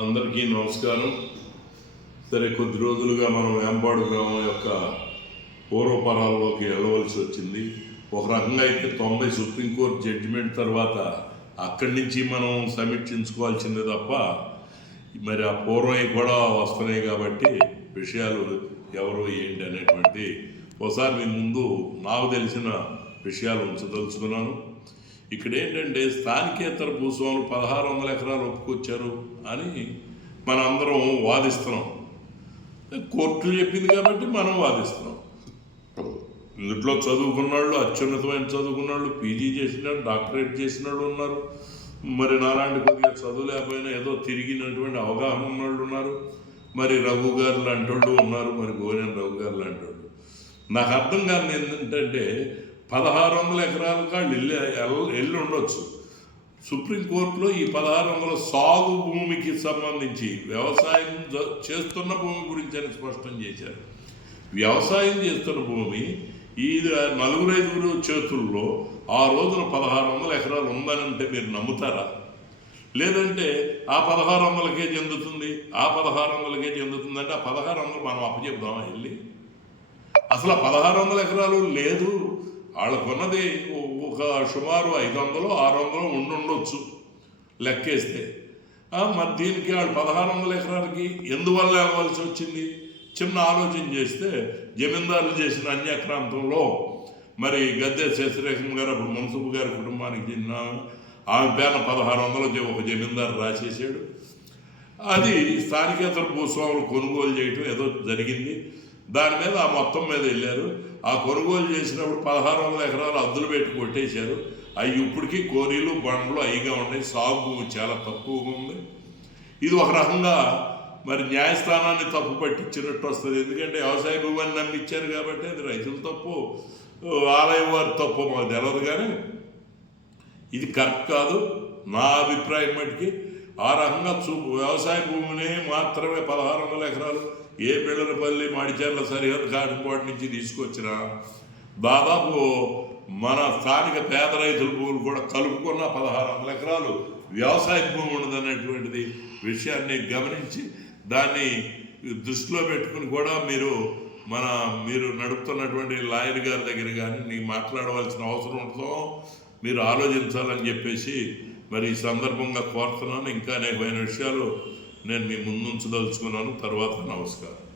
అందరికీ నమస్కారం. సరే కొద్ది రోజులుగా మనం వేంపాడు గ్రామం యొక్క పూర్వపరాల్లోకి వెళ్ళవలసి వచ్చింది. ఒక రకంగా అయితే తొంభై సుప్రీంకోర్టు జడ్జిమెంట్ తర్వాత అక్కడి నుంచి మనం సమీక్షించుకోవాల్సిందే తప్ప మరి ఆ పూర్వం కూడా వస్తున్నాయి కాబట్టి విషయాలు ఎవరు ఏంటి అనేటువంటి ఒకసారి మీ ముందు నాకు తెలిసిన విషయాలు ఉంచదలుచుకున్నాను. ఇక్కడ ఏంటంటే స్థానికేతర భూస్వాములు పదహారు వందల ఎకరాలు ఒప్పుకొచ్చారు అని మనందరం అందరం వాదిస్తున్నాం. కోర్టు చెప్పింది కాబట్టి మనం వాదిస్తున్నాం. ఇందులో చదువుకున్న వాళ్ళు అత్యున్నతమైన చదువుకున్న వాళ్ళు పీజీ చేసిన డాక్టరేట్ చేసిన వాళ్ళు ఉన్నారు. మరి నాలాంటి కొద్దిగా చదువు లేకపోయినా ఏదో తిరిగినటువంటి అవగాహన ఉన్న వాళ్ళు ఉన్నారు. మరి రఘు గారు లాంటి వాళ్ళు ఉన్నారు. మరి గోరెన్ రఘు గారు లాంటి వాళ్ళు నాకు అర్థం కాని ఏంటంటే పదహారు వందల ఎకరాల కాళ్ళు వెళ్ళి వెళ్ళి ఉండొచ్చు. సుప్రీంకోర్టులో ఈ పదహారు వందల సాగు భూమికి సంబంధించి వ్యవసాయం జ- చేస్తున్న భూమి గురించి అని స్పష్టం చేశారు. వ్యవసాయం చేస్తున్న భూమి ఈ నలుగురు ఐదుగురు చేతుల్లో ఆ రోజున పదహారు వందల ఎకరాలు ఉందని అంటే మీరు నమ్ముతారా? లేదంటే ఆ పదహారు వందలకే చెందుతుంది ఆ పదహారు వందలకే చెందుతుంది అంటే ఆ పదహారు వందలు మనం అప్పచెప్దామా వెళ్ళి అసలు ఆ పదహారు వందల ఎకరాలు లేదు. వాళ్ళకున్నది ఒక సుమారు ఐదు వందలు ఆరు వందలు ఉండుండొచ్చు లెక్కేస్తే. మరి దీనికి వాళ్ళు పదహారు వందల ఎకరాలకి ఎందువల్ల వెళ్ళవలసి వచ్చింది? చిన్న ఆలోచన చేస్తే జమీందారులు చేసిన అన్యాక్రాంతంలో మరి గద్దె శశిరేఖం గారు అప్పుడు మున్సిపు గారి కుటుంబానికి చెందిన ఆమె పేరున పదహారు వందలు ఒక జమీందారు రాసేసాడు అది స్థానికేతర భూస్వాములు కొనుగోలు చేయటం ఏదో జరిగింది. దాని మీద ఆ మొత్తం మీద వెళ్ళారు. ఆ కొనుగోలు చేసినప్పుడు పదహారు వందల ఎకరాలు అద్దులు పెట్టి కొట్టేశారు. అవి ఇప్పటికీ కోరీలు బండ్లు అయిగా ఉన్నాయి. సాగు భూమి చాలా తక్కువగా ఉంది. ఇది ఒక రకంగా మరి న్యాయస్థానాన్ని తప్పు పట్టించినట్టు వస్తుంది. ఎందుకంటే వ్యవసాయ భూమిని నమ్మిచ్చారు కాబట్టి అది రైతుల తప్పు ఆలయం వారి తప్పు మాకు తెలియదు కానీ ఇది కరెక్ట్ కాదు. నా అభిప్రాయం మటుకి ఆ రకంగా చూ వ్యవసాయ భూమిని మాత్రమే పదహారు వందల ఎకరాలు ఏ పిల్లలపల్లి మాడిచేర్ల సరిహద్దు కాటిపాటి నుంచి తీసుకొచ్చిన దాదాపు మన స్థానిక పేద రైతుల భూములు కూడా కలుపుకున్న పదహారు వందల ఎకరాలు వ్యవసాయ భూమి ఉండదనేటువంటిది విషయాన్ని గమనించి దాన్ని దృష్టిలో పెట్టుకుని కూడా మీరు మన మీరు నడుపుతున్నటువంటి లాయర్ గారి దగ్గర కానీ నీకు మాట్లాడవలసిన అవసరం ఉంటుందో మీరు ఆలోచించాలని చెప్పేసి మరి ఈ సందర్భంగా కోరుతున్నాను. ఇంకా అనేకమైన విషయాలు నేను మీ ముందుంచదలుచుకున్నాను తర్వాత నమస్కారం.